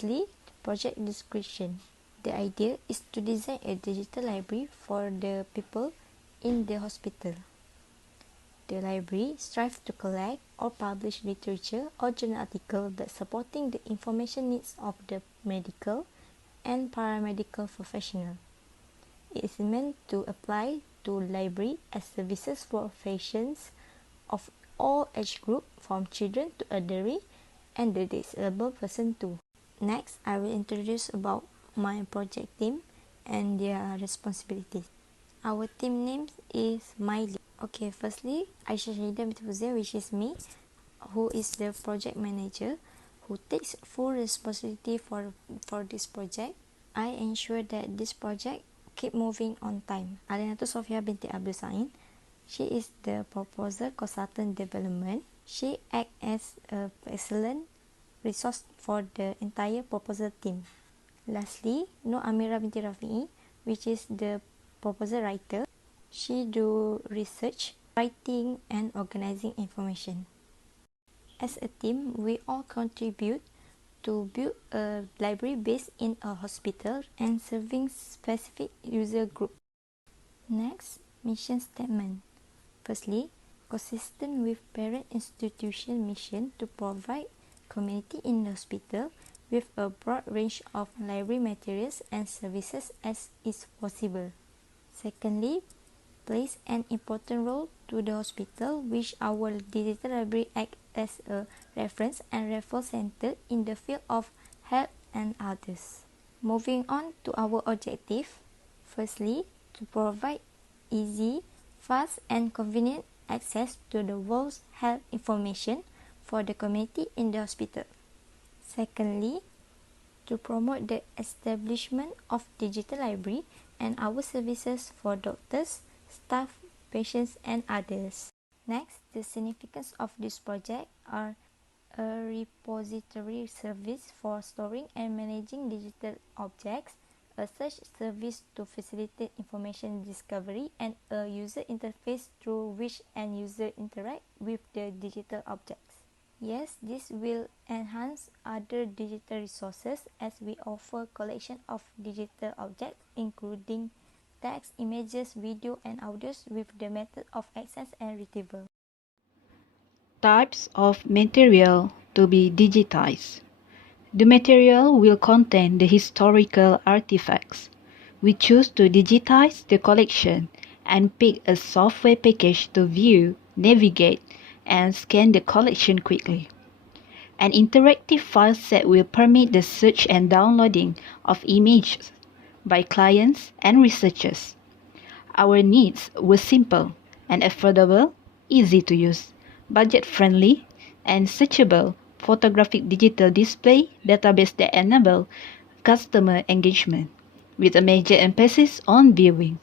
Firstly, project description. The idea is to design a digital library for the people in the hospital. The library strives to collect or publish literature or journal articles that supporting the information needs of the medical and paramedical professional. It is meant to apply to library as services for patients of all age group, from children to elderly and the disabled person too. Next, I will introduce about my project team and their responsibilities. Our team name is Mylib. Okay, firstly, Aisyah Shahida Mitfuzia, which is me, who is the project manager, who takes full responsibility for this project. I ensure that this project keep moving on time. Alinatu Sofia binti Abdul Sain, she is the proposal consultant development. She acts as an excellent resource for the entire proposal team. Lastly, Nur Amira binti Rafi'i, which is the proposal writer. She do research, writing and organizing information. As a team, we all contribute to build a library based in a hospital and serving specific user group. Next, mission statement. Firstly, consistent with parent institution mission to provide community in the hospital with a broad range of library materials and services as is possible. Secondly, plays an important role to the hospital, which our digital library acts as a reference and referral center in the field of health and others. Moving on to our objective. Firstly, to provide easy, fast and convenient access to the world's health information for the community in the hospital. Secondly, to promote the establishment of digital library and our services for doctors, staff, patients and others. Next, the significance of this project are a repository service for storing and managing digital objects, a search service to facilitate information discovery, and a user interface through which end user interact with the digital objects. Yes, this will enhance other digital resources as we offer collection of digital objects including text, images, video and audios with the method of access and retrieval. Types of material to be digitized. The material will contain the historical artifacts. We choose to digitize the collection and pick a software package to view, navigate, and scan the collection quickly. An interactive file set will permit the search and downloading of images by clients and researchers. Our needs were simple and affordable, easy to use, budget-friendly, and searchable photographic digital display database that enable customer engagement, with a major emphasis on viewing.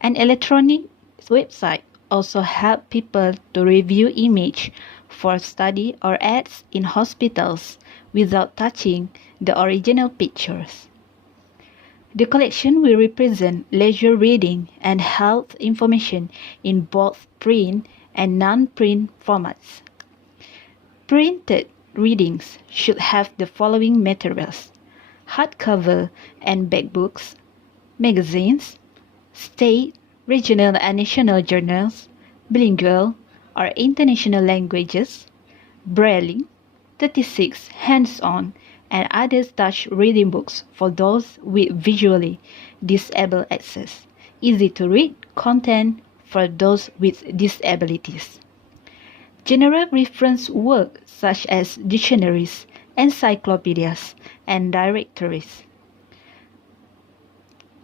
An electronic website also help people to review image for study or ads in hospitals without touching the original pictures. The collection will represent leisure reading and health information in both print and non-print formats. Printed readings should have the following materials: hardcover and back books, magazines, state, regional and national journals, bilingual or international languages, braille, 36 hands-on and other touch reading books for those with visually disabled access, easy to read content for those with disabilities. General reference work such as dictionaries, encyclopedias, and directories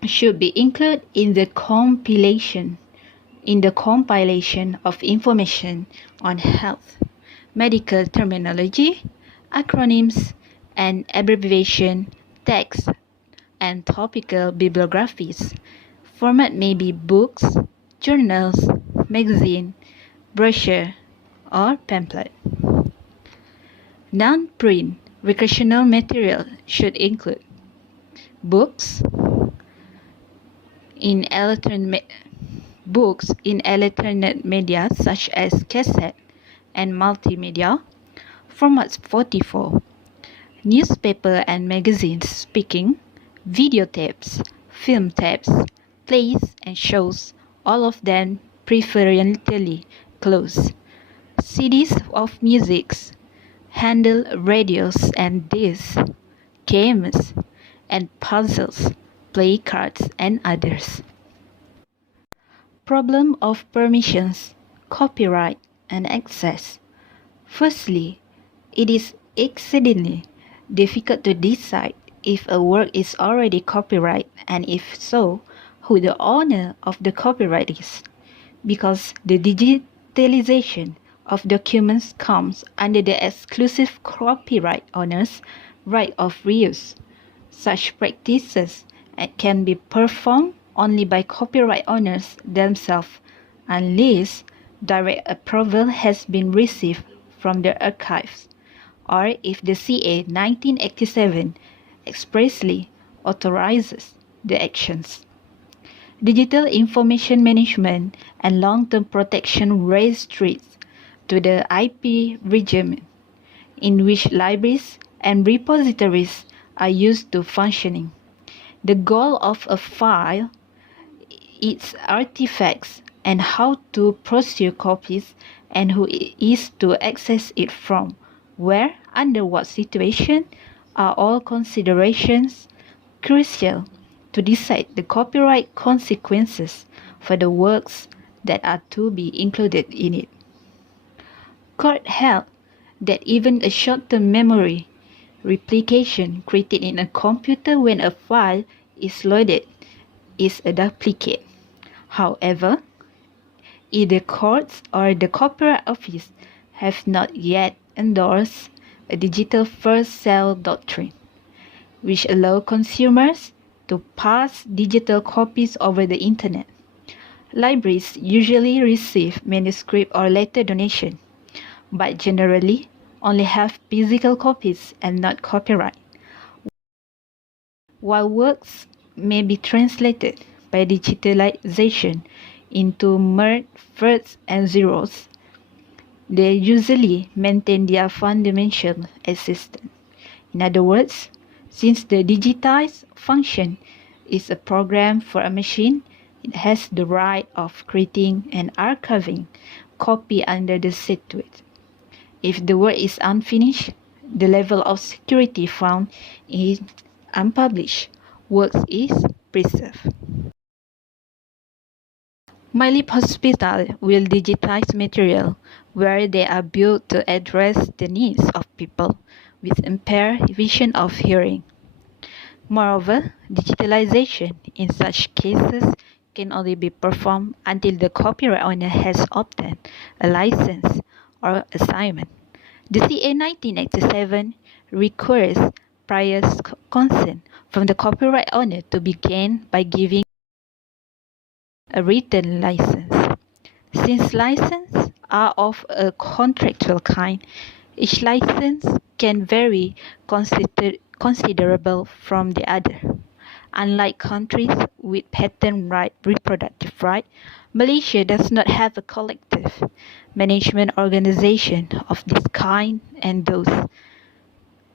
should be included in the compilation of information on health, medical terminology, acronyms, and abbreviation, text, and topical bibliographies. Format may be books, journals, magazine, brochure, or pamphlet. Non-print recreational material should include books in alternate media such as cassette and multimedia, formats 44, newspaper and magazines speaking, videotapes, film tapes, plays and shows, all of them preferentially closed. CDs of musics, handle radios and discs, games and puzzles, play cards and others. Problem of permissions, copyright and access. Firstly, it is exceedingly difficult to decide if a work is already copyright and if so, who the owner of the copyright is, because the digitalization of documents comes under the exclusive copyright owner's right of reuse. Such practices can be performed only by copyright owners themselves unless direct approval has been received from the archives, or if the CA 1987 expressly authorizes the actions. Digital information management and long-term protection raise threats to the IP regime, in which libraries and repositories are used to functioning. The goal of a file, its artifacts, and how to procure copies, and who is to access it from, where, under what situation, are all considerations crucial to decide the copyright consequences for the works that are to be included in it. Court held that even a short-term memory replication created in a computer when a file is loaded is a duplicate. However, either courts or the Copyright Office have not yet endorsed a digital first sale doctrine, which allows consumers to pass digital copies over the internet. Libraries usually receive manuscript or letter donation, but generally only have physical copies and not copyright. While works may be translated by digitalization into mere firsts and zeros, they usually maintain their fundamental existence. In other words, since the digitized function is a program for a machine, it has the right of creating and archiving copy under the set to it. If the work is unfinished, the level of security found in unpublished works is preserved. Mylib Hospital will digitize material where they are built to address the needs of people with impaired vision or hearing. Moreover, digitalization in such cases can only be performed until the copyright owner has obtained a license or assignment. The CA 1987 requires prior consent from the copyright owner to begin by giving a written license. Since licenses are of a contractual kind, each license can vary considerable from the other. Unlike countries with patent right, reproductive right, Malaysia does not have a collective management organization of this kind, and thus,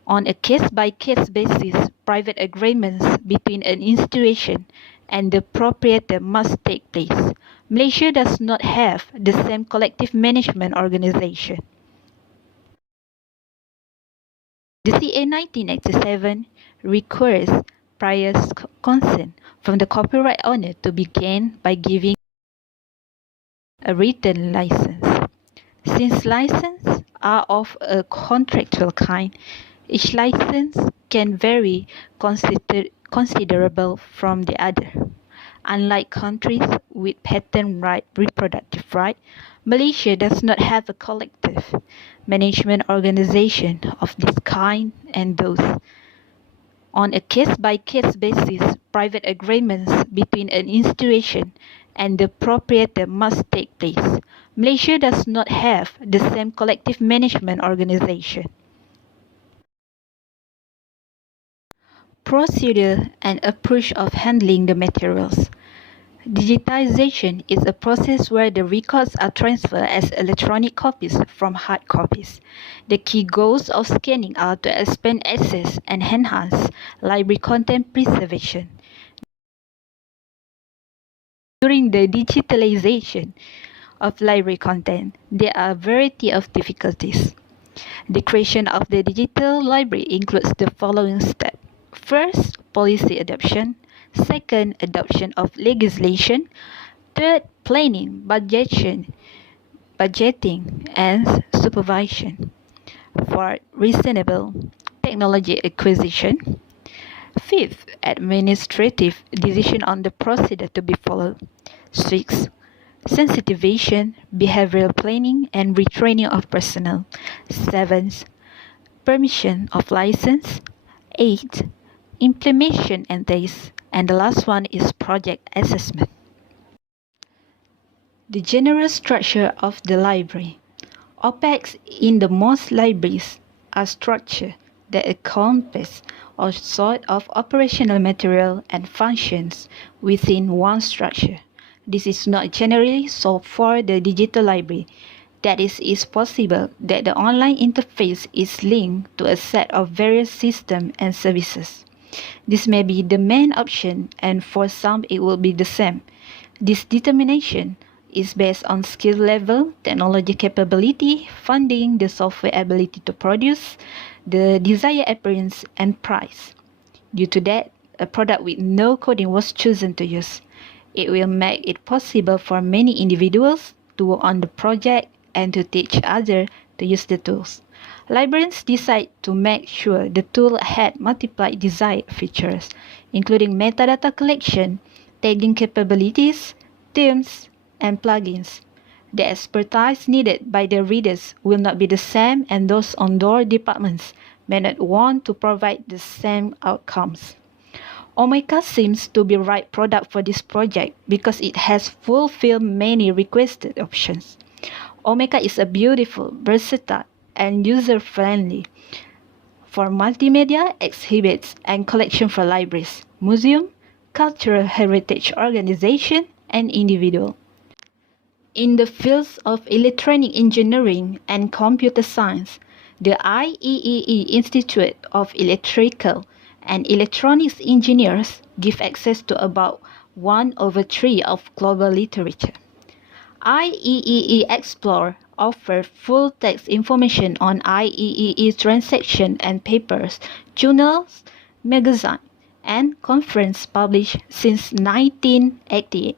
on a case-by-case basis, private agreements between an institution and the proprietor must take place. Malaysia does not have the same collective management organization. The CA 1987 requires prior consent from the copyright owner to begin by giving a written license. Since licenses are of a contractual kind, each license can vary considerable from the other. Unlike countries with patent right, reproductive right, Malaysia does not have a collective management organization of this kind, and thus, on a case-by-case basis, private agreements between an institution and the proprietor must take place. Malaysia does not have the same collective management organization. Procedure and approach of handling the materials. Digitization is a process where the records are transferred as electronic copies from hard copies. The key goals of scanning are to expand access and enhance library content preservation. During the digitalization of library content, there are a variety of difficulties. The creation of the digital library includes the following steps. First, policy adoption. Second, adoption of legislation. Third, planning, budgeting, and supervision. Fourth, reasonable technology acquisition. Fifth, administrative decision on the procedure to be followed. Sixth, sensitization, behavioral planning, and retraining of personnel. Seventh, permission of license. 8. Implementation and test. And the last one is project assessment. The general structure of the library. OPEX in the most libraries are structured that encompass all sorts of operational material and functions within one structure. This is not generally so for the digital library. That is possible that the online interface is linked to a set of various systems and services. This may be the main option, and for some it will be the same. This determination is based on skill level, technology capability, funding, the software ability to produce, the desired appearance, and price. Due to that, a product with no coding was chosen to use. It will make it possible for many individuals to work on the project and to teach others to use the tools. Librarians decide to make sure the tool had multiple desired features, including metadata collection, tagging capabilities, themes, and plugins. The expertise needed by the readers will not be the same, and those on door departments may not want to provide the same outcomes. Omeka seems to be the right product for this project because it has fulfilled many requested options. Omeka is a beautiful, versatile, and user-friendly for multimedia exhibits and collection for libraries, museum, cultural heritage organization, and individual. In the fields of electronic engineering and computer science, the IEEE Institute of Electrical and Electronics Engineers give access to about 1/3 of global literature. IEEE Explorer offers full text information on IEEE transactions and papers, journals, magazines, and conferences published since 1988.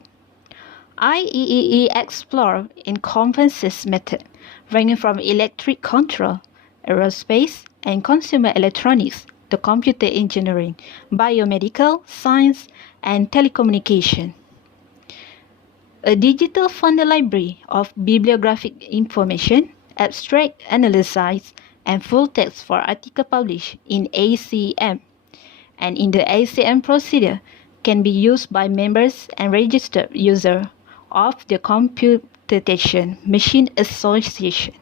IEEE Explorer encompasses methods ranging from electric control, aerospace and consumer electronics to computer engineering, biomedical science, and telecommunication. A digital funded library of bibliographic information, abstract analysis, and full text for articles published in ACM and in the ACM procedure can be used by members and registered users of the Computation Machine Association.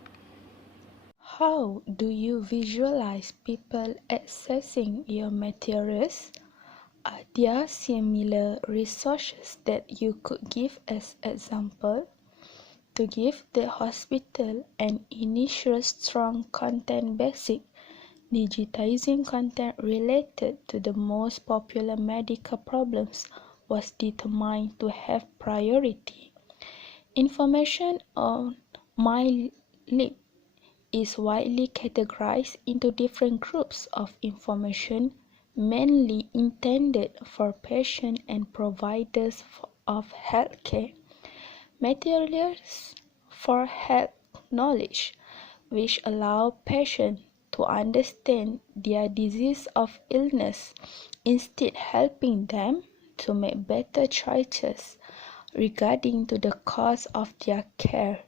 How do you visualize people accessing your materials? Are there similar resources that you could give as example? To give the hospital an initial strong content basic, digitizing content related to the most popular medical problems was determined to have priority. Information on Mylib is widely categorized into different groups of information mainly intended for patients and providers of healthcare. Materials for health knowledge, which allow patients to understand their disease of illness, instead helping them to make better choices regarding to the cost of their care.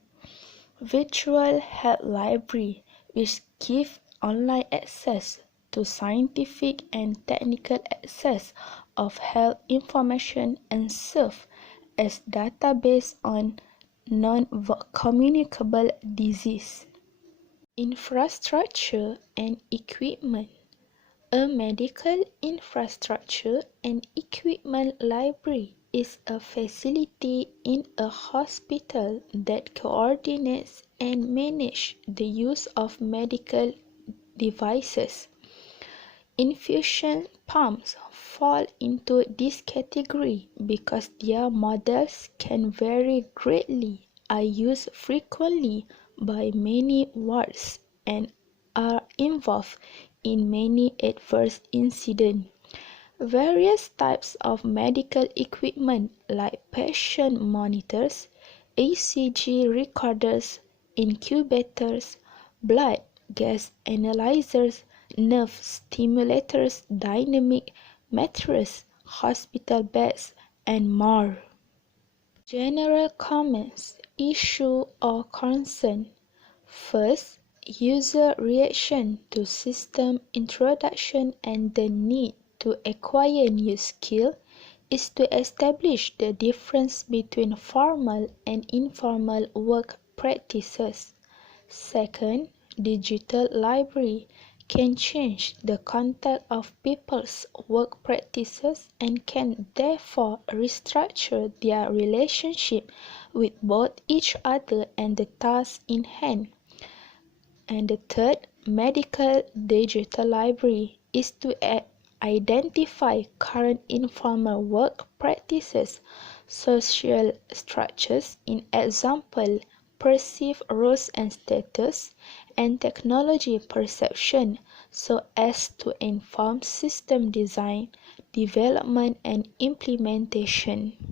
Virtual health library, which give online access to scientific and technical access of health information and serve as database on non-communicable disease. Infrastructure and equipment. A medical infrastructure and equipment library is a facility in a hospital that coordinates and manages the use of medical devices. Infusion pumps fall into this category because their models can vary greatly, are used frequently by many wards, and are involved in many adverse incidents. Various types of medical equipment like patient monitors, ECG recorders, incubators, blood gas analyzers, nerve stimulators, dynamic mattress, hospital beds, and more. General comments, issue or concern. First, user reaction to system introduction and the need to acquire new skill is to establish the difference between formal and informal work practices. Second, digital library can change the context of people's work practices and can therefore restructure their relationship with both each other and the task in hand. And the third, medical digital library is to identify current informal work practices, social structures, in example, perceived roles and status, and technology perception, so as to inform system design, development, and implementation.